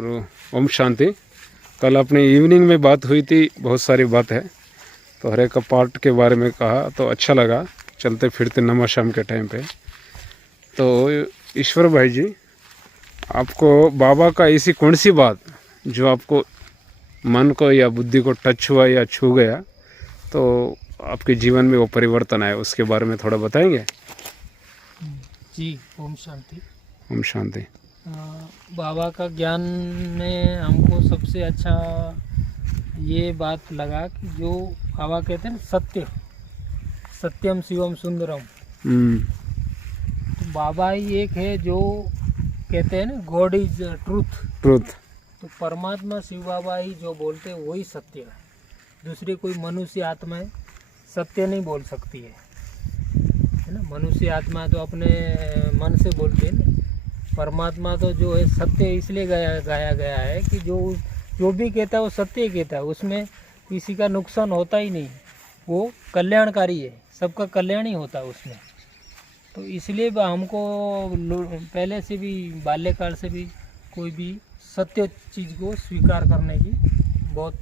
ओम शांति। कल अपनी इवनिंग में बात हुई थी, बहुत सारी बात है, तो हर एक पार्ट के बारे में कहा तो अच्छा लगा चलते फिरते नमा शाम के टाइम पे। तो ईश्वर भाई जी, आपको बाबा का ऐसी कौन सी बात जो आपको मन को या बुद्धि को टच हुआ या छू गया, तो आपके जीवन में वो परिवर्तन आया, उसके बारे में थोड़ा बताएंगे? जी, ओम शांति। ओम शांति। बाबा का ज्ञान में हमको सबसे अच्छा ये बात लगा कि जो बाबा कहते हैं सत्य, सत्यम शिवम सुंदरम। तो बाबा ही एक है जो कहते हैं ना, गॉड इज ट्रूथ। तो परमात्मा शिव बाबा ही जो बोलते हैं वही सत्य है। दूसरी कोई मनुष्य आत्माएं सत्य नहीं बोल सकती है ना। मनुष्य आत्मा तो अपने मन से बोलते हैं ना। परमात्मा तो जो है सत्य इसलिए गाया गया है कि जो भी कहता है वो सत्य ही कहता है, उसमें किसी का नुकसान होता ही नहीं, वो कल्याणकारी है, सबका कल्याण ही होता है उसमें। तो इसलिए हमको पहले से भी, बाल्यकाल से भी कोई भी सत्य चीज़ को स्वीकार करने की बहुत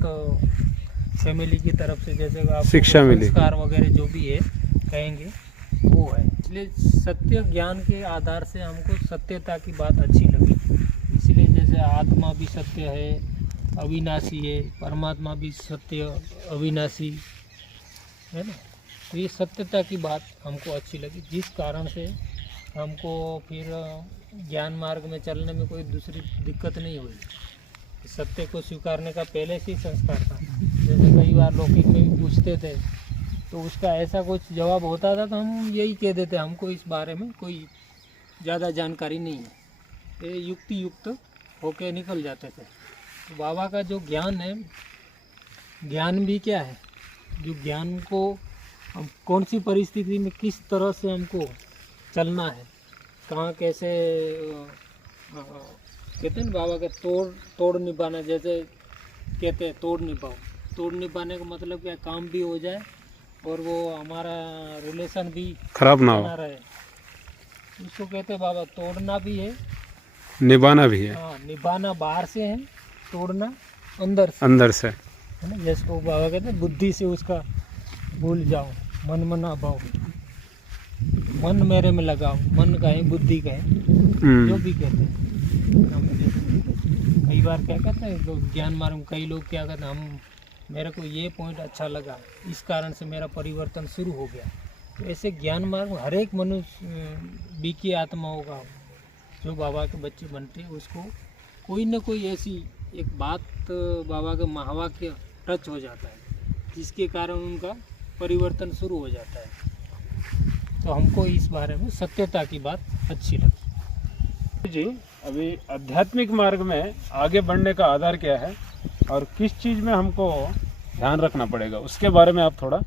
फैमिली की तरफ से, जैसे आप शिक्षा मिली, संस्कार वगैरह जो भी है कहेंगे वो है। इसलिए सत्य ज्ञान के आधार से हमको सत्यता की बात अच्छी लगी। इसलिए जैसे आत्मा भी सत्य है, अविनाशी है, परमात्मा भी सत्य अविनाशी है ना। तो ये सत्यता की बात हमको अच्छी लगी, जिस कारण से हमको फिर ज्ञान मार्ग में चलने में कोई दूसरी दिक्कत नहीं हुई। सत्य को स्वीकारने का पहले से ही संस्कार था। जैसे कई बार लौकिक में भी पूछते थे तो उसका ऐसा कुछ जवाब होता था, तो हम यही कह देते हमको इस बारे में कोई ज़्यादा जानकारी नहीं है, ये युक्ति युक्त होके निकल जाते थे। तो बाबा का जो ज्ञान है, ज्ञान भी क्या है, जो ज्ञान को हम कौन सी परिस्थिति में किस तरह से हमको चलना है, कहाँ कैसे कहते हैं ना बाबा के तोड़ निभाना। जैसे कहते हैं तोड़ निभाने का मतलब क्या, काम भी हो जाए और वो हमारा रिलेशन भी खराब ना रहे, उसको कहते हैं बाबा। तोड़ना भी है, निभाना भी है। हाँ, निभाना बाहर से है, तोड़ना अंदर से है ना। जैसे वो बाबा कहते हैं बुद्धि से उसका भूल जाओ, मन मना भाओ, मन मेरे में लगाओ, मन कहें बुद्धि कहें, जो भी कहते हैं। कई बार क्या कहते हैं ज्ञान मार्ग में कई लोग क्या कहते हैं, हम मेरे को ये पॉइंट अच्छा लगा, इस कारण से मेरा परिवर्तन शुरू हो गया। तो ऐसे ज्ञान मार्ग में हर एक मनुष्य बी की आत्मा होगा जो बाबा के बच्चे बनते हैं, उसको कोई न कोई ऐसी एक बात बाबा के महावाक्य टच हो जाता है, जिसके कारण उनका परिवर्तन शुरू हो जाता है। तो हमको इस बारे में सत्यता की बात अच्छी लगी जी। अभी आध्यात्मिक मार्ग में आगे बढ़ने का आधार क्या है और किस चीज़ में हमको ध्यान रखना पड़ेगा, उसके बारे में आप थोड़ा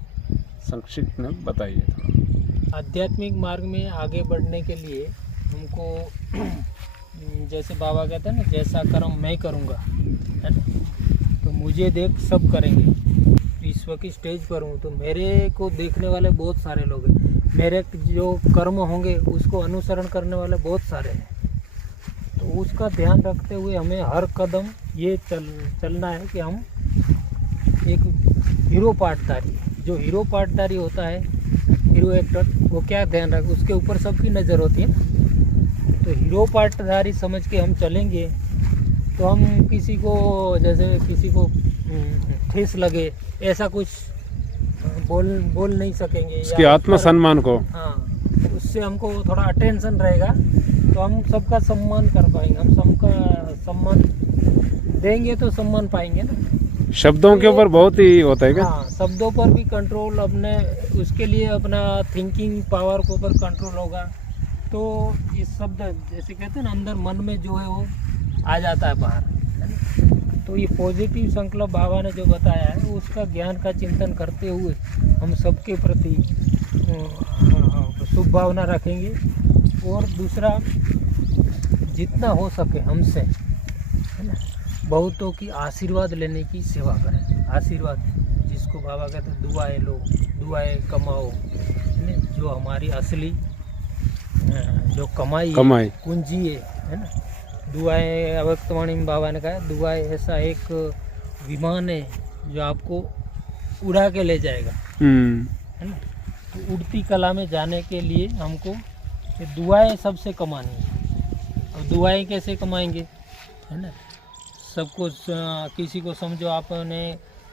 संक्षिप्त में बताइए थोड़ा। आध्यात्मिक मार्ग में आगे बढ़ने के लिए हमको जैसे बाबा कहते हैं ना, जैसा कर्म मैं करूँगा है ना, तो मुझे देख सब करेंगे। विश्व की स्टेज पर हूँ तो मेरे को देखने वाले बहुत सारे लोग हैं, मेरे जो कर्म होंगे उसको अनुसरण करने वाले बहुत सारे हैं। तो उसका ध्यान रखते हुए हमें हर कदम ये चलना है कि हम एक हीरो पार्टधारी, जो हीरो पार्टधारी होता है, हीरो एक्टर, वो क्या ध्यान रख, उसके ऊपर सबकी नज़र होती है। तो हीरो पार्टधारी समझ के हम चलेंगे तो हम किसी को, जैसे किसी को ठेस लगे ऐसा कुछ बोल नहीं सकेंगे, उसके आत्मसम्मान को, हाँ, उससे हमको थोड़ा अटेंशन रहेगा तो हम सबका सम्मान कर पाएंगे। हम सबका सम्मान देंगे तो सम्मान पाएंगे ना। शब्दों के ऊपर बहुत ही होता है क्या? हाँ, शब्दों पर भी कंट्रोल, अपने उसके लिए अपना थिंकिंग पावर के ऊपर कंट्रोल होगा। तो ये शब्द जैसे कहते हैं ना, अंदर मन में जो है वो आ जाता है बाहर, है ना। तो ये पॉजिटिव संकल्प बाबा ने जो बताया है, उसका ज्ञान का चिंतन करते हुए हम सबके प्रति शुभ भावना रखेंगे। और दूसरा, जितना हो सके हमसे, है ना, बहुतों की आशीर्वाद लेने की सेवा करें। आशीर्वाद जिसको बाबा कहते हैं दुआएं लो, दुआएं कमाओ, है ना। जो हमारी असली जो कमाई पूंजी है ना, दुआएं अवक्तवाणी में बाबा ने कहा दुआएं ऐसा एक विमान है जो आपको उड़ा के ले जाएगा, है ना। तो उड़ती कला में जाने के लिए हमको ये दुआएं सबसे कमानी है। और दुआएं कैसे कमाएंगे, है ना। सबको किसी को समझो आपने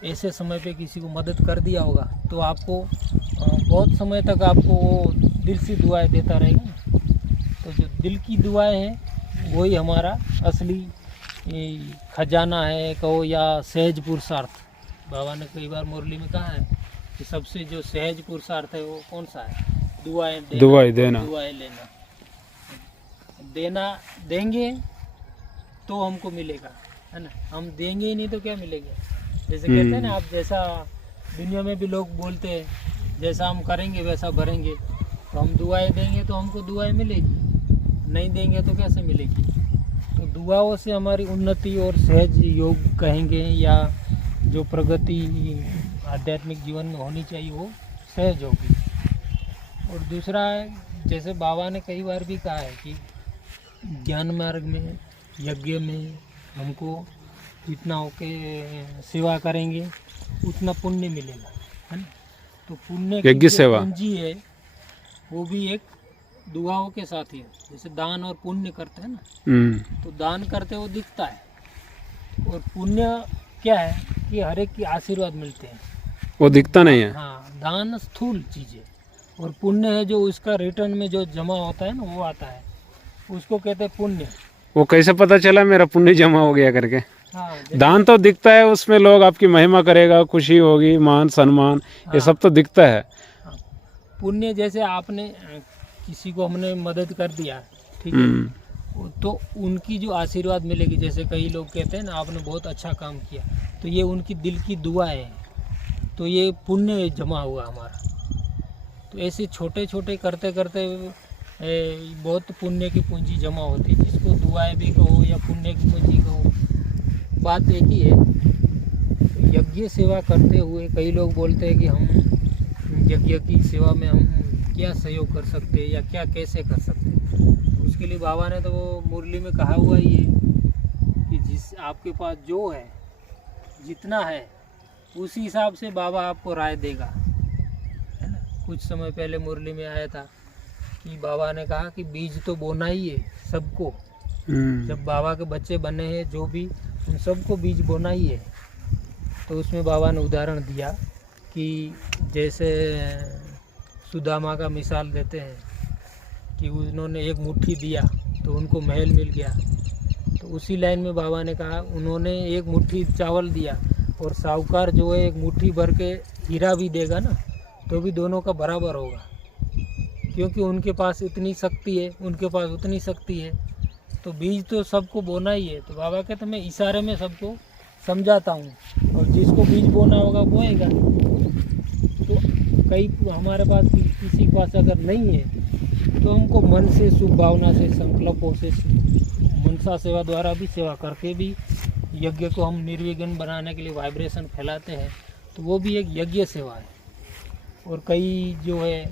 ऐसे समय पे किसी को मदद कर दिया होगा तो आपको बहुत समय तक आपको वो दिल से दुआएं देता रहेगा ना। तो जो दिल की दुआएं हैं वही हमारा असली खजाना है कहो या सहज पुरुषार्थ। बाबा ने कई बार मुरली में कहा है कि सबसे जो सहज पुरुषार्थ है वो कौन सा है, दुआएं देना, दुआएं लेना। देना देंगे तो हमको मिलेगा, है ना। हम देंगे ही नहीं तो क्या मिलेगा। जैसे कहते हैं ना आप, जैसा दुनिया में भी लोग बोलते हैं जैसा हम करेंगे वैसा भरेंगे। तो हम दुआएं देंगे तो हमको दुआएं मिलेगी, नहीं देंगे तो कैसे मिलेगी। तो दुआओं से हमारी उन्नति और सहज योग कहेंगे या जो प्रगति आध्यात्मिक जीवन में होनी चाहिए वो सहज होगी। और दूसरा जैसे बाबा ने कई बार भी कहा है कि ज्ञान मार्ग में यज्ञ में हमको जितना होके सेवा करेंगे उतना पुण्य मिलेगा, है ना। तो पुण्य की यज्ञ जो सेवा पूंजी है वो भी एक दुआओं के साथ ही है। जैसे दान और पुण्य करते हैं ना, तो दान करते वो दिखता है और पुण्य क्या है कि हर एक की आशीर्वाद मिलते हैं, वो दिखता नहीं है। हाँ, दान स्थूल चीज़ है और पुण्य है जो उसका रिटर्न में जो जमा होता है ना वो आता है, उसको कहते हैं पुण्य। वो कैसे पता चला मेरा पुण्य जमा हो गया करके। हाँ, दान तो दिखता है, उसमें लोग आपकी महिमा करेगा, खुशी होगी, मान सम्मान, ये सब तो दिखता है। पुण्य जैसे आपने किसी को हमने मदद कर दिया, ठीक है, तो उनकी जो आशीर्वाद मिलेगी। जैसे कई लोग कहते हैं ना आपने बहुत अच्छा काम किया, तो ये उनकी दिल की दुआ है, तो ये पुण्य जमा हुआ हमारा। तो ऐसे छोटे छोटे करते करते बहुत पुण्य की पूंजी जमा होती है, जिसको दुआएं भी कहो या पुण्य की पूंजी कहो, बात एक ही है। यज्ञ सेवा करते हुए कई लोग बोलते हैं कि हम यज्ञ की सेवा में हम क्या सहयोग कर सकते हैं या क्या कैसे कर सकते हैं। उसके लिए बाबा ने तो वो मुरली में कहा हुआ ही है कि जिस आपके पास जो है जितना है उसी हिसाब से बाबा आपको राय देगा, है ना। कुछ समय पहले मुरली में आया था कि बाबा ने कहा कि बीज तो बोना ही है सबको। जब बाबा के बच्चे बने हैं जो भी, उन सबको बीज बोना ही है। तो उसमें बाबा ने उदाहरण दिया कि जैसे सुदामा का मिसाल देते हैं कि उन्होंने एक मुट्ठी दिया तो उनको महल मिल गया। तो उसी लाइन में बाबा ने कहा उन्होंने एक मुट्ठी चावल दिया और साहूकार जो है एक मुट्ठी भर के हीरा भी देगा ना तो भी दोनों का बराबर होगा, क्योंकि उनके पास इतनी शक्ति है, उनके पास उतनी शक्ति है। तो बीज तो सबको बोना ही है। तो बाबा कहते मैं इशारे में सबको समझाता हूँ और जिसको बीज बोना होगा बोएगा। तो कई हमारे पास किसी के पास अगर नहीं है तो हमको मन से, शुभ भावना से, संकल्पों से, मनसा सेवा द्वारा भी सेवा करके भी यज्ञ को हम निर्विघ्न बनाने के लिए वाइब्रेशन फैलाते हैं, तो वो भी एक यज्ञ सेवा है। और कई जो है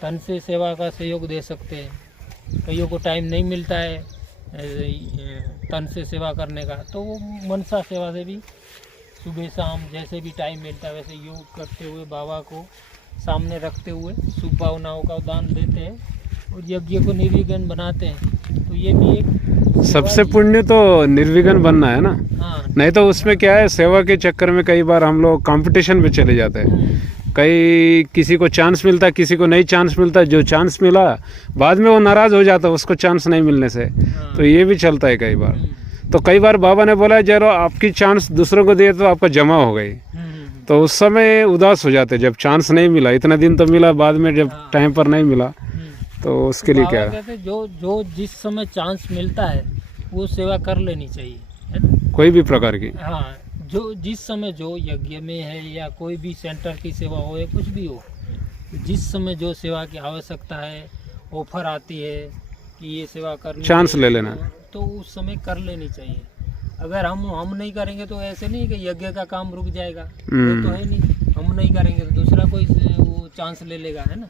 तन से सेवा का सहयोग दे सकते हैं। कईयों को टाइम नहीं मिलता है तन से सेवा करने का, तो वो मनसा सेवा से भी सुबह शाम जैसे भी टाइम मिलता है वैसे योग करते हुए बाबा को सामने रखते हुए शुभ भावनाओं का दान देते हैं और यज्ञ को निर्विघ्न बनाते हैं। तो ये भी एक सबसे पुण्य तो निर्विघ्न बनना है ना। हाँ, नहीं तो उसमें क्या है, सेवा के चक्कर में कई बार हम लोग कंपटीशन में चले जाते हैं। कई किसी को चांस मिलता है, किसी को नहीं चांस मिलता। जो चांस मिला बाद में वो नाराज़ हो जाता है उसको चांस नहीं मिलने से। तो ये भी चलता है कई बार। तो कई बार बाबा ने बोला जरा आपकी चांस दूसरों को दिए तो आपका जमा हो गई, तो उस समय उदास हो जाते जब चांस नहीं मिला। इतना दिन तो मिला, बाद में जब टाइम पर नहीं मिला तो उसके लिए क्या है, जो जिस समय चांस मिलता है वो सेवा कर लेनी चाहिए, है ना, कोई भी प्रकार की। हाँ, जो जिस समय जो यज्ञ में है या कोई भी सेंटर की सेवा हो या कुछ भी हो, जिस समय जो सेवा की आवश्यकता है, ऑफर आती है कि ये सेवा करनी, चांस ले लेना, तो उस समय कर लेनी चाहिए। अगर हम नहीं करेंगे तो ऐसे नहीं कि यज्ञ का काम रुक जाएगा, वो तो है नहीं। हम नहीं करेंगे तो दूसरा कोई वो चांस ले लेगा, है ना।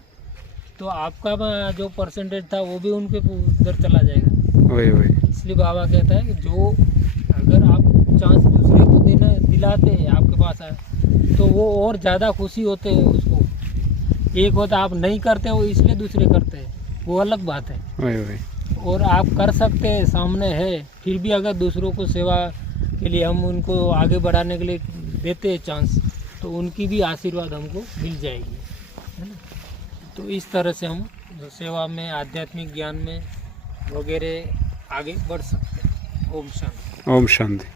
तो आपका जो परसेंटेज था वो भी उनके उधर चला जाएगा। वही वही। इसलिए बाबा कहता है कि जो अगर आप चांस दूसरे को देना दिलाते हैं आपके पास आए तो वो और ज़्यादा खुशी होते हैं उसको। एक होता आप नहीं करते हो इसलिए दूसरे करते हैं, वो अलग बात है। वही वही। और आप कर सकते हैं, सामने है, फिर भी अगर दूसरों को सेवा के लिए हम उनको आगे बढ़ाने के लिए देते हैं चांस, तो उनकी भी आशीर्वाद हमको मिल जाएगी, है ना। तो इस तरह से हम सेवा में, आध्यात्मिक ज्ञान में वगैरह आगे बढ़ सकते हैं। ओम शांति। ओम शांति।